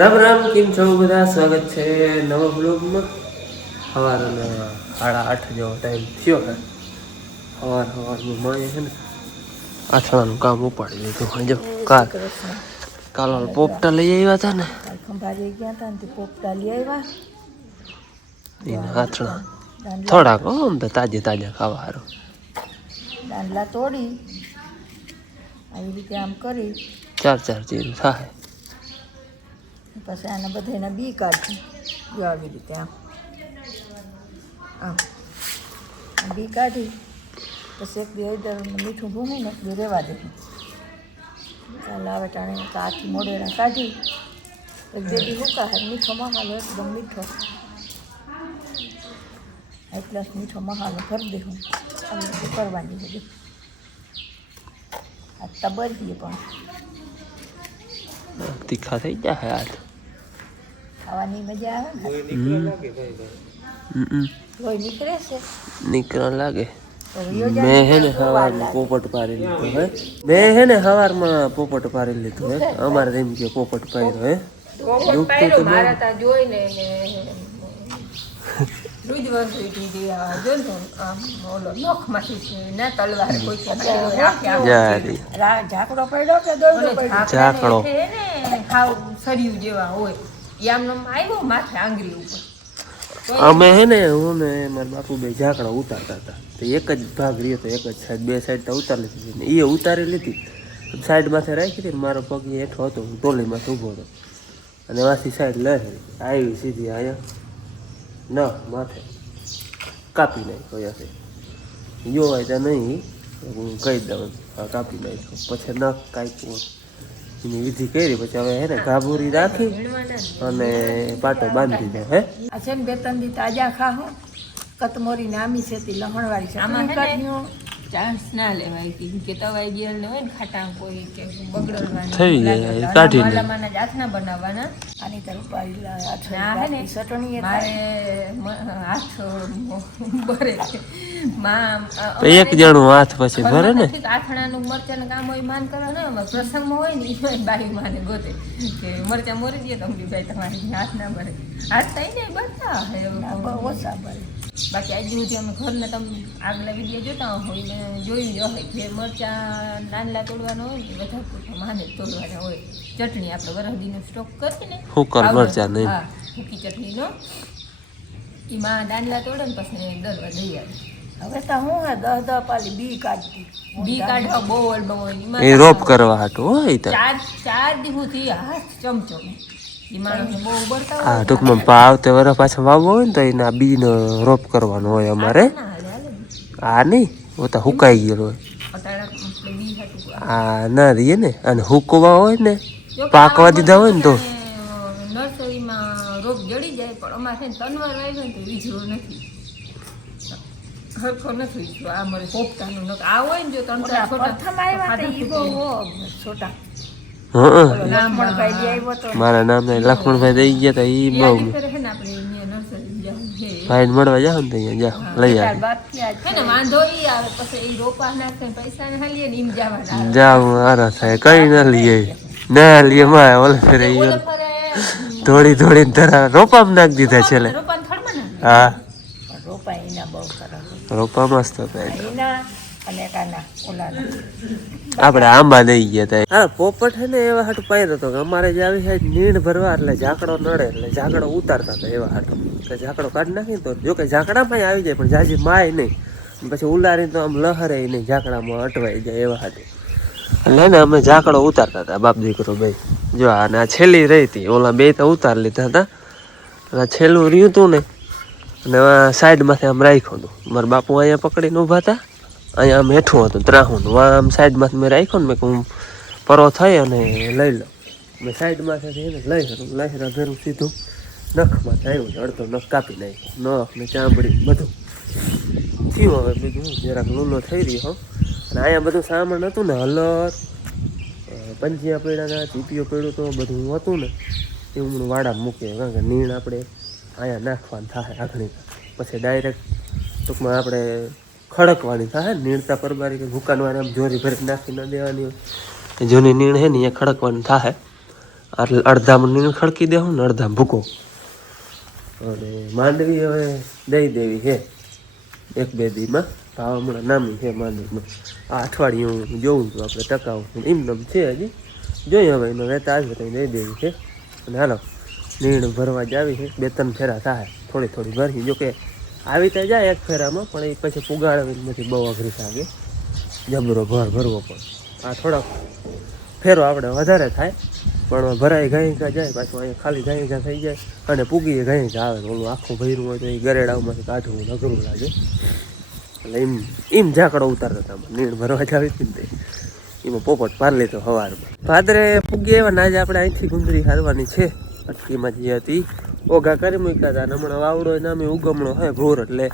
રામ રામ કેમ છો બધા? સ્વાગત છે નવા બ્લોગમાં. સવારના સાડા આઠ જેવો ટાઈમ થયો હે સવાર સવારમાં મળે છે ને. આથણાનું કામ ઉપાડી લીધું. હોય જો કાલ કાલ પોપટા લઈ આવ્યા હતા ને. ખંભાળી ગયા હતા ને પોપટા લઈ આવ્યા. આથણા. થોડાક આમ તો તાજે તાજા ખાવા સારું દાંડલા તોડી. આવી રીતે આમ કરી. ચાર ચાર ચીર થાય. પછી આને બધાના બી કાઢી જો આવી રીતે આમ. આમ. બી કાઢી, પછી એક બે હજાર મીઠું ભૂમીને એક બે રહેવા દે. ચાલ આવે ટાણે આખી મોડેરા કાઢી, એક બે દી હુકા હે, મીઠો મહાલો એકદમ મીઠો. એક ગ્લાસ મીઠો મહાલો ભરી દેવું આવી રીતે કરવાની બધી આ તબરીએ પણ. તીખા થઈ ગયા હાથ ખાવાની મજા આવે ને? હમ. લોહી નીકળે છે? નીકળવા લાગે. મેં હે ને તો સવારમાં પોપટ પારી લીધો હે? મેં હે ને સવારમાં પોપટ પારી લીધો હે. અમારે એમ કે પોપટ પાર્યો હે. તો. જોઈને જો ને ઓલો નખમાંથી છે ના તલવાર કોઈ કે આખે આખો જારી. રા- ઝાકડો પડ્યો કે ઝાકડો. હાવ સરિયું જેવા હોય. ઈ આમ આમ આવ્યો માથે આંગળી ઉપર. અમે હે ને હું ને મારા બાપુ બે ઝાકડા ઉતારતા હતા. તો એક જ ભાગ રહ્યો તો એક જ સાઈડ બે સાઈડ તો ઉતારી લીધી ને એ ઉતારી લીધી. સાઈડ માથે રાખી હતી મારો પગ હેઠો હતો હું ટોલીમાં ઊભો હતો અને વાસી સાઈડ લઈ આવી સીધી અહીંયા. ન માથે. કાપી નાખ્યો અહીંયાથી. યો હોય તો નહીં હું કહી દઉં હા કાપી નાખ્યો. પછી ન કાપ્યું. એની વિધિ કરી પછી હવે હે ને ગાભુરી રાખી અને પાટો બાંધી દે હે? આ છે ને બે ત્રણ દી તાજા ખાહો. કતમોરી નામી છે તે લહણવાળી છે. આમાં. ચાન્સ ના લેવાય. કે કે તવાઈ ગયેલ ને હોય ને ખાટા કોઈ કે બગડવાની થઈ જાય, કાઢી. માલામાના જાતના બનાવવાના. આની તરફ આ ના હે ને. ચટણી એ મારે હાથ ભરે. માં એક જણો હાથ પછી ભરે ને? આથણાનું મરચાનું કામ હોય માન કરો ને પ્રસંગમાં હોય ને એ બાઈ માને ગોતે. કે મરચા મોરી દે તો ભાઈ તમારી હાથ ના ભરે. હાથ થઈ જાય બધા ઓછા ભરે. બાકી આજે સુધી અમે ઘરને તમે આગલા વીડિયો જોતા હોય ને જોયું જ હોય જે મરચા નાનલા તોડવાના હોય ને બધા પૂરતા માને તોડવાના હોય. ચટણી આપણે વરહદીનો સ્ટોક કરીએ ને. હુકર. મરચાં નહીં. હા ભૂકી ચટણીનો. એમાં દાંડલા તોડે ને પછી દરવા દઈ આવે હવે તો હું હા દહ દહ પાલી બી કાઢતી. બી કાઢવા બહુ અલબો હોય એ રોપ કરવા હાટું હોય ચાર ચાર દિવસથી હાથ ચમચો. આ ટૂંકમાં ભાવ તે વરસ પાછા વાવવો હોય ને તો એના બીનો રોપ કરવાનો હોય અમારે. આ નહીં. ਉਹ તો હુકાઈ ગયેલો હોય. આ. ના રહીએ ને. અને હુકવા હોય ને પાકવા દીધા હોય ને તો. નર્સરીમાં રોપ જડી જાય પણ અમારે તનવાર વાવ્યો ને તો વીજળો નથી. હરખો નથી. આ મારે પોપટાનું આ હોય ને જો ત્રણ છોટા. મારા નામ લક્ષ્મણભાઈ દઈ ગયા તા ઈ બહુ છે ને છે. ભાઈ મળવા જાવ ને અહીંયા જાઓ લઈ આવે. થયા ને ને ને ને. જાવ આરા થાય કઈ ના લઈએ ના લઈએ મારે ઓલે ફેરે થોડી થોડી ધરા રોપામ નાખી દીધા થડમાં હા. રોપા મસ્ત એના અને કાના ઓલાના. આપણે આંબા દઈ ગયા તા. હા પોપટ છે ને એવા હાટું પાયરો હતો કે અમારે જે આવી સાઈડ નીણ ભરવા એટલે ઝાકડો નડે એટલે ઝાકડો ઉતારતા હતા એવા હાટું. કે ઝાકડો કાઢી નાખી તો જો કે ઝાકડામાં આવી જાય પણ જાજી માય નહીં. પછી ઉલારી તો આમ લહરે નહીં ઝાકડામાં અટવાઈ જાય એવા હાટું. એટલે ને અમે ઝાકડો ઉતારતા હતા બાપ દીકરો ભાઈ જો આ ને આ છેલ્લી રહી હતી ઓલા બે તો ઉતાર લીધા હતા. અને છેલ્લું રહ્યું હતું ને અને આ સાઈડમાંથી આમ રાખ્યું હતું. મારા બાપુ અહીંયા પકડીને ઊભા હતા. અહીંયા આમ હેઠું હતું ત્રાહું આમ સાઈડમાંથી મેં રાખ્યું ને મેં કહું પરો થઈ અને લઈ લઉં. મેં સાઈડમાંથી લઈ હતું લઈ ભેરું સીધું. નખમાં આવ્યું અડધો નખ કાપી નાખ્યો. નખ ને ચામડી બધું. થયું હવે બીજું જરાક લૂલો થઈ રહ્યો અને અહીંયા બધું સામાન હતું ને, હલર પંજીયા પંજિયા પડ્યા ચીપીઓ પડ્યું તો બધું હતું ને, એ હું વાડા મૂકીએ કારણ કે નીણ આપણે અહીંયા નાખવાનું થાય આખણી પછી ડાયરેક્ટ ટૂંકમાં આપણે ખડકવાની થાય નીણતા પરમારી કે ભૂકાનવાને આમ જોરી ભરી નાખી ન દેવાની હોય. જૂની નીણ છે ને એ ખડકવાની થાય એટલે અડધામાં નીણ ખડકી દેવું ને અડધામાં ભૂકો. અને માંડવી હવે દઈ દેવી છે એક બે દીમાં. ભાવ હમણાં નામી છે માંડવીમાં. આ અઠવાડિયું જોઉં છું આપણે ટકાવું એમ નમ છે હજી. જોઈએ હવે એનો વેતા આવે તો દઈ દેવી છે અને હાલો, નીણ ભરવા જ આવી છે બે ત્રણ ફેરા થાય થોડી થોડી ભરી. જો કે આવી તો જાય એક ફેરામાં, પણ એ પછી પુગાડવી નથી, બહુ અઘરી લાગે જબરો ભર ભરવો પણ આ થોડોક ફેરો આપણે વધારે થાય, પણ ભરાય ઘણી જાય, પાછું અહીંયા ખાલી ઘણી થઈ જાય, અને પૂગીએ ઘણી ગા આવે. ઓલું આખું ભર્યું હોય તો એ ગરેડાઓમાંથી કાઢવું નઘરું લાગે. એટલે એમ એમ ઝાકડો ઉતારતા હતા નીણ ભરવા જ આવી હતી ને. એમાં પોપટ પાર લેતો હવારમાં. ભાદરે પૂગી એવા ના આજે આપણે અહીંથી ગુંદરી હારવાની છે. અટકીમાં જે હતી ઓઘા કરી મૂક્યા હતા અને હમણાં વાવડો નામે ઉગમણો હોય ભોર એટલે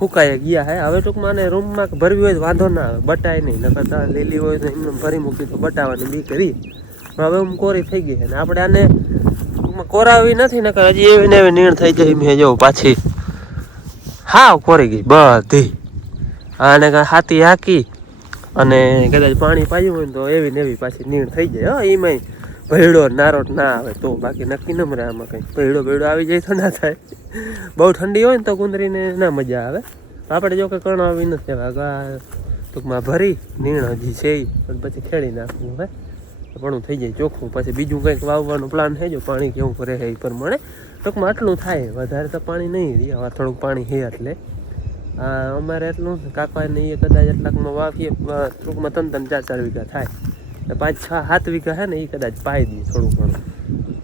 હુકાઈ ગયા હે. હવે ટૂંકમાં આને રૂમમાં ભરવી હોય તો વાંધો ના આવે, બટાય નહીં. નકર લીલી હોય તો એમને ભરી મૂકી તો બટાવાની બી કરી પણ હવે હું કોરી થઈ ગઈ અને આપણે આને ટૂંકમાં કોરાવી નથી, નકર હજી એવી ને એવી નીણ થઈ જાય મેં જો, પાછી હાવ કોરી ગઈ બધી. આને હાથી હાકી અને કદાચ પાણી પાયું હોય તો એવી ને એવી પાછી નીણ થઈ જાય. હો એમાંય ભેડો નારોટ ના આવે તો બાકી નક્કી ન મરે આમાં કંઈ. ભેડો ભેડો આવી જાય તો ના થાય. બહુ ઠંડી હોય ને તો કુંદરીને ના મજા આવે. આપણે જો કે કણ આવી નથી આગા ટૂંકમાં ભરી નીણ હજી છે અને પછી ખેડી નાખવું હવે પણ થઈ જાય ચોખ્ખું. પછી બીજું કંઈક વાવવાનો પ્લાન છે જો, પાણી કેવું કરે એ પ્રમાણે. ટૂંકમાં આટલું થાય. વધારે તો પાણી નહીં રહી. હવે થોડુંક પાણી છે એટલે. અમારે એટલું કાકાને એ કદાચ એટલાકમાં વાવીએ, ટૂંકમાં ત્રણ ત્રણ ચાર ચાર વીઘા થાય. પાંચ છ સાત વીઘા છે ને એ કદાચ પાઈ દઈએ થોડું ઘણું.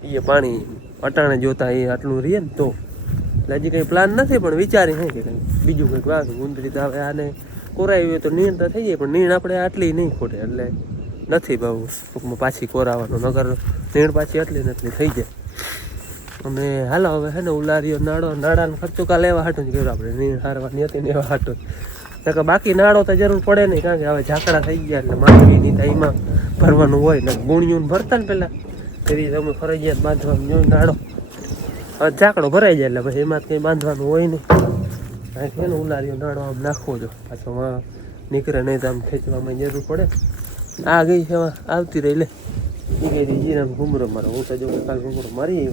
એ પાણી અટાણે જોતા એ આટલું રહીએ ને તો. એટલે હજી કંઈ પ્લાન નથી, પણ વિચારી હે કે કંઈ બીજું કંઈક વાત ગુંદરી હવે આને કોરાવી હોય તો નીણ તો થઈ જાય, પણ નીણ આપણે આટલી નહીં ખોટે, એટલે નથી બહુ ટૂંકમાં પાછી કોરાવાનું, નગર નીણ પાછી આટલી નથી થઈ જાય. અને હાલો હવે હે ને ઉલારીઓ નાડો નાડાનો ખર્ચો કાલે એવા હાટું જ કર્યું આપણે, નીણ હારવાની હતી ને એવા હાટું નકર બાકી નાળો તો જરૂર પડે નહીં, કારણ કે હવે ઝાકડા થઈ ગયા એટલે માંડવીની તો એમાં ભરવાનું હોય ને ગુણિયું ભરતા ને પહેલાં એવી તમે ફરજિયાત બાંધવાનું જોઈ નાળો. હવે ઝાકડો ભરાઈ જાય એટલે પછી એમાં કંઈ બાંધવાનું હોય નહીં. કારણ કે ને ઉલારીઓ નાળો, આમ નાખવો જો. પાછો નીકળે નહીં તો આમ ખેંચવામાં જરૂર પડે. આ ગઈ છે આવતી રહી, લે. એ ગઈ જીરામ ઘૂમરો મારો. હું તો જો કાલ ઘૂમરો મારી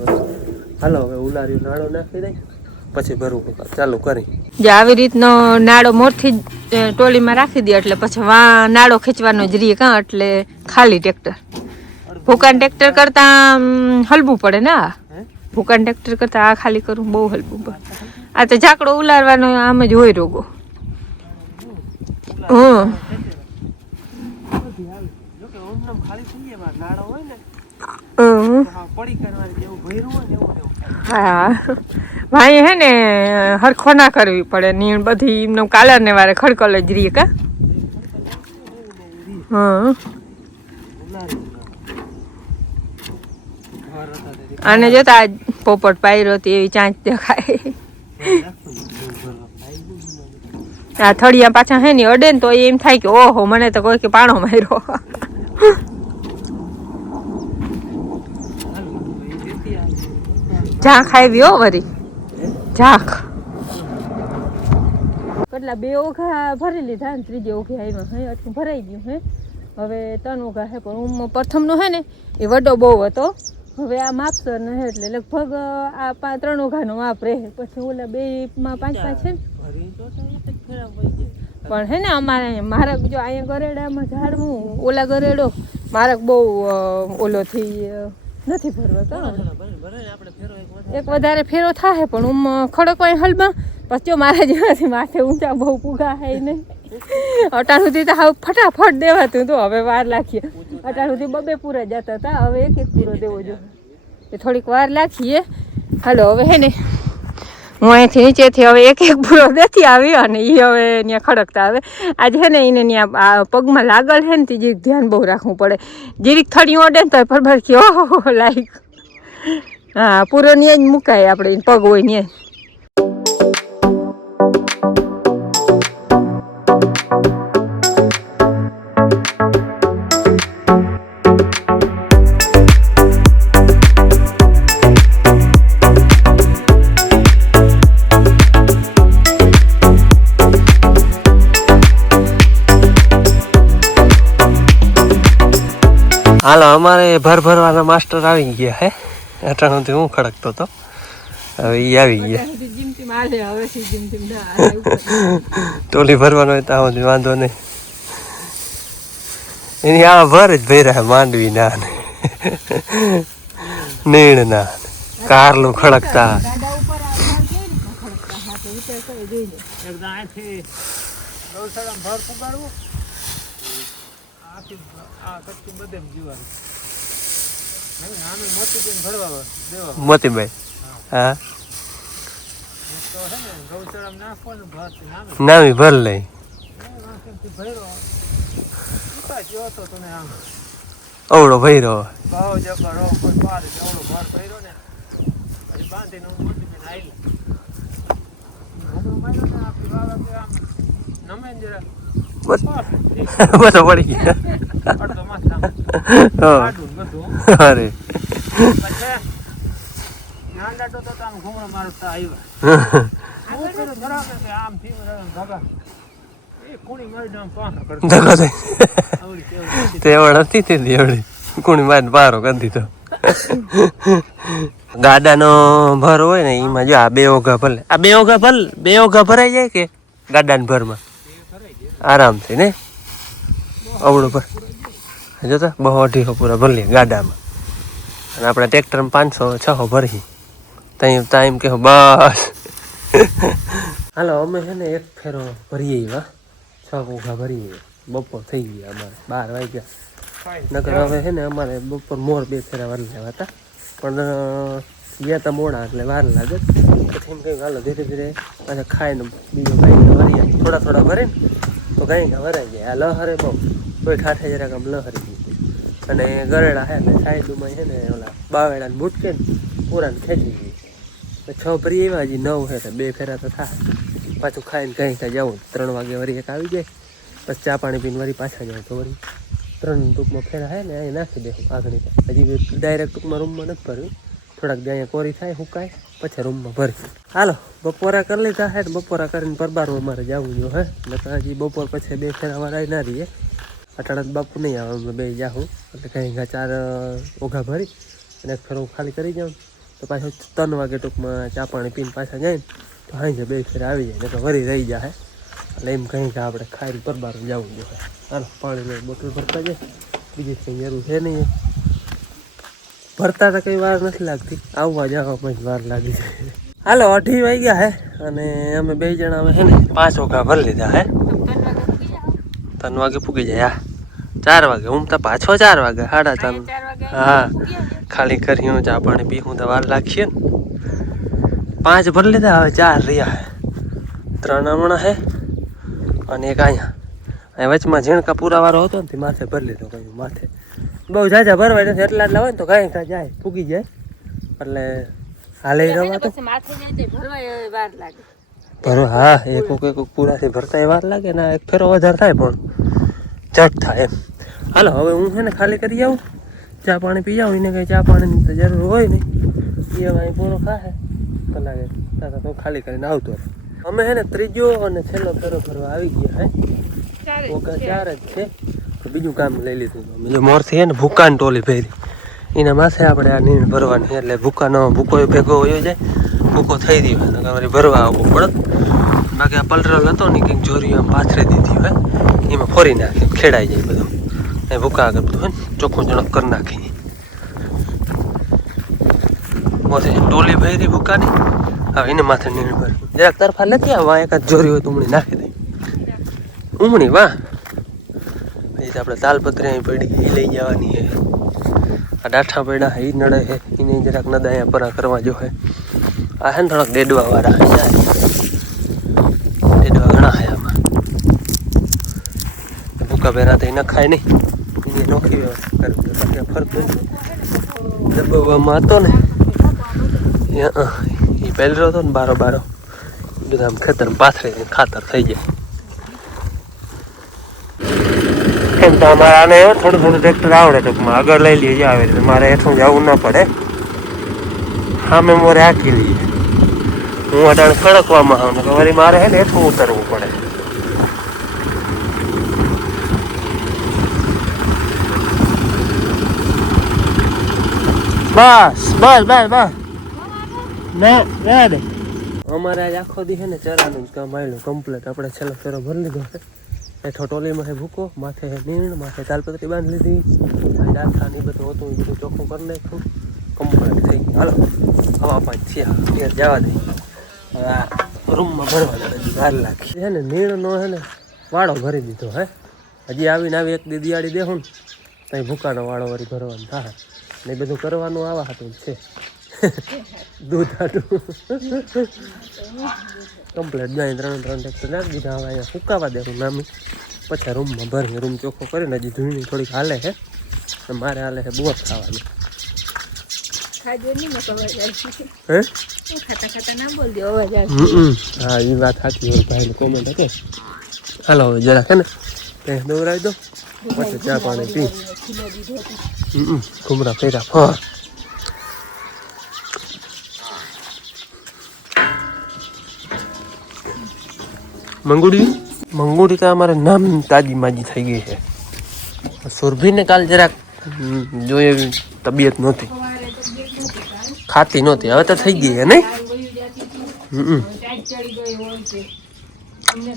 હાલો, હવે ઉલારીઓ નાળો નાખી દઈ પછી ભરવું ચાલુ કરી. જે આવી રીતનો નાળો મોરથી ટોલીમાં રાખી દે એટલે પછી વા નાળો ખેંચવાનો જ રીએ કાં? એટલે ખાલી ટ્રેક્ટર. ભૂકાન ટ્રેક્ટર કરતા હલવું પડે ને આ? ભૂકાન ટ્રેક્ટર કરતા આ ખાલી કરવું બહુ હલવું પડે. આ તો ઝાકડો ઉલારવાનો આમ જ હોય રોગો. હમ ખાલી નાડો હોય ને પડી કરવાની જેવું ભર્યું હોય ને એવું. હા. ભાઈ હે ને, હરખો ના કરવી પડે. નીણ બધી એમનો કાલર ને વારે ખડકલ જ રીએ કા? હા અને જોતા પોપટ પાયરો હતી એવી ચાંચ દેખાય. આ થળિયા પાછા હે ને, અડે ને તો એમ થાય કે, ઓહો, મને તો કોઈ કે પાણો માર્યો હાલ, તો એ દેતી આવે. ઝાંખ આવી હો વરી. ઝાંખ. કેટલા, બે ઓઘા ભરી લીધા ને ત્રીજે ઓઘી આવ્યા હે અટલું ભરાઈ ગયું, હે. હવે ત્રણ ઓઘા હે, પણ હું પ્રથમનો હે ને, એ વડો બહુ હતો. હવે આ માપસર ને એટલે લગભગ આ પાંચ ત્રણ ઓઘાનો માપ રહે. પછી ઓલા બે માં પાંચ પાંચ છે ને. પણ હે ને, અમારે મારક જો અહીંયા ગરેડામાં ઝાડવું, ઓલા ગરેડો મારા બહુ ઓલોથી નથી ભરવા તો થોડા ભરે ભરે ને આપણે ફેરો એક વધારે. ફેરો થાય પણ હું ખડકો હલમાં. પછી જો મારા જેવાથી માથે ઊંચા બહુ પૂગા હે નહીં. અટાણ સુધી તો હાવ ફટાફટ દેવાતું તો હવે વાર લાગીએ. અટાણ સુધી બબે પૂરા જતા હતા હવે એક એક પૂરો દેવો જો. એ થોડીક વાર લાખીએ હાલો હવે હે ને. હું અહીંથી નીચેથી હવે એક એક પૂરો દેતી આવી અને એ હવે ત્યાં ખડકતા આવે. આજે છે ને એને ત્યાં પગમાં લાગલ છે ને તે જીરીક ધ્યાન બહુ રાખવું પડે. જીરીક થડી ઓડે ને તો ફરફર કે ઓહો લાઈક હા, પૂરો ન્યાય જ મુકાય આપણે પગ હોય ન્યાય. હાલો અમારે ભર ભરવાના માસ્ટર આવી ગયા હે. અટાણુંથી હું ખડકતો હતો હવે ઈ આવી ગયા. ટોલી ભરવાનો હોય તો આવો વાંધો નહીં. એની આ ભર જ ભર્યા માંડવી ના નીણ ના કારલું ખડકતા. ગાડા ઉપર આ ભાર કેવી રીતના ખડકતા હાથે વિચાર કરી જોઈ લે મોતીભાઈ હા. નામી ભર લઈ. અવળો ભૈરો બધો પડી ગયા. અરે. કુણી માર પારો કરી દીધો. ગાડાનો ભર હોય ને, એમાં જો આ બે ઓઘા ભલે. આ બે ઓઘા ભલ, બે ઓઘા ભરાઈ જાય કે ગાડાના ભરમાં? આરામથી, ને? અવળું પર. જોતા બહુ અઢીસો પૂરા ભરીએ ગાડામાં. અને આપણે ટ્રેક્ટરમાં પાંચસો છસો ભરી ત્યાં ટાઈમ કહો, બસ. હાલો, અમે છે ને એક ફેરો ભરીએ એવા. છ ઓઘા ભરીએ. બપોર થઈ ગયા અમારે. બાર વાગ્યા. નકર હવે છે ને અમારે બપોર મોર બે ફેરા વાર હતા. પણ ગયા તા મોડા એટલે વાર લાગે. પછી એમ કંઈક હાલો ધીરે ધીરે. પાછા ખાઈને બીજો ભાઈ થોડા થોડા ભરે ને તો ગાઈને વરાઈ જાય આ લહરે બહુ. કોઈ ઠાઠે જરાક આમ લહરી ગઈ અને ગરેડા હે ને સાઈડમાં છે ને, ઓલા બાવેડાને બુટકે ને, પૂરાને ખેંચી ગઈ. છ ભરી એવા હજી નવ છે તો બે ફેરા તો થાય પાછું ખાઈને કંઈ કાંઈ જવું ત્રણ વાગે વળી એક આવી જાય. પછી ચા પાણી પીને વળી પાછા જાય તો વળી ત્રણ ટૂંકમાં ફેરા હે ને, અહીં નાખી દેખું આગળ હજી ડાયરેક્ટ ટૂંકમાં રૂમમાં નથી ભર્યું. થોડાક અહીંયા કોરી થાય, હુકાય, પછી રૂમમાં ભરી. હાલો, બપોરા કરી લીધા હે બપોરા કરીને પરબારું અમારે જવું જો હે? એટલે હજી બપોર પછી બે ફેરા વાળા ના રહીએ. અટાણા બાપુ નહીં આવે, અમે બે જાઉં એટલે કંઈ ચાર ઓઘા ભરી અને એક ફેરો ખાલી કરી જાઉં તો પાછું ત્રણ વાગે ટૂંકમાં ચા પાણી પીને પાછા જાય તો હાઈ બે ફેર આવી જાય તો વરી રહી જાય એટલે એમ કંઈ કે આપણે ખાઈને પરબારું જવું જોઈએ હાલો, પાણી લઈ બોટલ ભરતા જાય. બીજી કંઈ જરૂર છે નહીં. ભરતા તો કંઈ વાર નથી લાગતી. આવવા જવામાં જ વાર લાગી જાય. હાલો અઢી વાગ્યા હે અને અમે બે જણા હવે હે ને પાંચ વાગ્યા ભરી લીધા હે. ત્રણ વાગે પૂગી જાય હા. ચાર વાગે હું તો પાછો ચાર વાગે સાડા ચાર ચાર હા ખાલી કરી ચા પાણી પી હું તો વાર લાગશે ને. પાંચ ભરી લીધા હવે ચાર રહ્યા હે. ત્રણ હમણાં હે અને એક અહીંયા. અહીં વચમાં ઝીણકા પૂરા વાળો હતો ને તે માથે ભરી લીધો કયું માથે. બહુ જાજા ભરવાય નથી એટલા એટલા હોય ને તો કાંઈ કાંઈ જાય પૂગી જાય. એટલે હાલે રવા તો. પછી માથે જાય તો ભરવાય વાર લાગે. ભરો હા એક કોક એક પૂરાથી ભરતા વાર લાગે ને એક ફેરો વધારે થાય પણ ચટ થાય એમ. હાલો હવે હું છે ને ખાલી કરી આવું ચા પાણી પી જાઉં એને કંઈ ચા પાણીની તો જરૂર હોય નહીં. એ ભાઈ પૂરો ખાશે કલાકે તાતા તો ખાલી કરીને આવતો અમે છે ને ત્રીજો અને છેલ્લો ફેરો ફરવા આવી ગયા હે. ઓકા ચાર જ છે. બીજું કામ લઈ લીધું. બીજું મોર છે ને, ભૂકાન ટોલી ભરી. એના માથે આપણે આ નીણ ભરવાની. એટલે ભૂકાનો ભૂકો ભેગો હોય જાય, ભૂકો થઈ રહ્યો હોય વળી ભરવા આવવું પડત. બાકી આ પલરલ હતો ને, કંઈક જોરી આમ પાથરી દીધી હોય, એમાં ફોરી નાખે, ખેડાઈ જાય બધું. એ ભૂકા બધું હોય ને, ચોખ્ખું ચણક કરી નાખી. મોથે ટોલી ભરી ભૂકાની. હવે એને માથે નીણ ભરી. જરાક તરફા નથી આવવા એકાદ જોરી હોય તો ઉમણી નાખી દે. ઉમણી, વાહ. પછી તો આપણે તાલપત્રી અહીં પડી એ લઈ જવાની છે. આ ડાઠા પડ્યા એ નડે છે, એને જરાક નદાયા પરા કરવા જો હે આ હે ને થોડાક ડેડવા વાળા ડેડવા ઘણા હે આમાં. ભૂકા પહેરા તો એ નખાય નહીં. એને નોખી વ્યવસ્થા ફરતો ફરતું હતો ને, એ પહેલો હતો ને બારો બારો. બધા આમ ખેતર પાથરે ખાતર થઈ જાય. એમ તો અમારે આને થોડું થોડું ટ્રેક્ટર આવડે ટૂંકમાં આગળ લઈ લઈએ આવે એટલે મારે હેઠું જવું ના પડે. સામે મોરે હાકી લઈએ હું અટાણે કડકવામાં આવું ને વળી મારે હે ને હેઠું ઉતરવું પડે. બસ બસ બસ બસ. ના અમારે આજ આખો દી છે ને ચરાનું જ કામ આવ્યું કમ્પ્લીટ આપણે છેલ્લો ફેરો ભરી લીધો હેઠો ટોલીમાં હે ભૂકો, માથે હે નીણ, માથે તાલપત્રી બાંધી લીધી. ડાથા ને બધું હતું, એ બધું ચોખ્ખું કરી નાખ્યું. કમ્પ્લીટ થઈ ગયું. હાલો, હવા પાંચ થયા ઘેર જવા દે હવે રૂમમાં ભરવા હજી વાર લાગી. છે ને, નીણનો હે ને, વાળો ભરી દીધો, હે. હજી આવીને આવી એક દી દિવાળી દેહું ને, ત્યાં ભૂકાનો વાળો વળી ભરવાનો થાય. ને એ બધું કરવાનું આવા હતું છે. દૂધ હાટું કમ્પ્લેટ જાય ત્રણ ત્રણ ટેક્ટર નાખી દીધા હવે અહીંયા સુકાવા દેવું નામી પછી રૂમમાં ભરી રૂમ ચોખ્ખો કરીને હજી ધૂણી થોડીક હાલે છે મારે હાલે છે બોર ખાવાનું હે એ વાત સાચી હોય ભાઈ કોમેન્ટ હતી હાલો હવે જરાક હે ને ત્યાં દોરાવી દો પછી ચા પાણી પી ઘુમરા ફેરા ફર મંગુડી? મંગુડી તો અમારે નામ તાજી માજી થઈ ગઈ છે. સુરભીને કાલ જરાક જોઈએ એવી તબિયત નહોતી. ખાતી નહોતી. હવે તો થઈ ગઈ હે નહીં?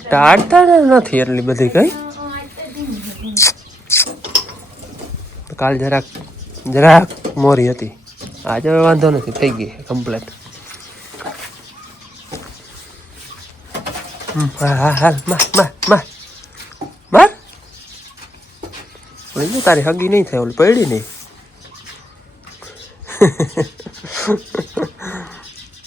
ટાળતા નથી એટલી બધી કઈ? કાલ જરાક જરાક મોરી હતી. આજે વાંધો નથી, થઈ ગઈ કમ્પ્લેટ હાલ હાલ માર માર માર માર પડી તારી હગી નહીં થાય ઓલી પડી નહીં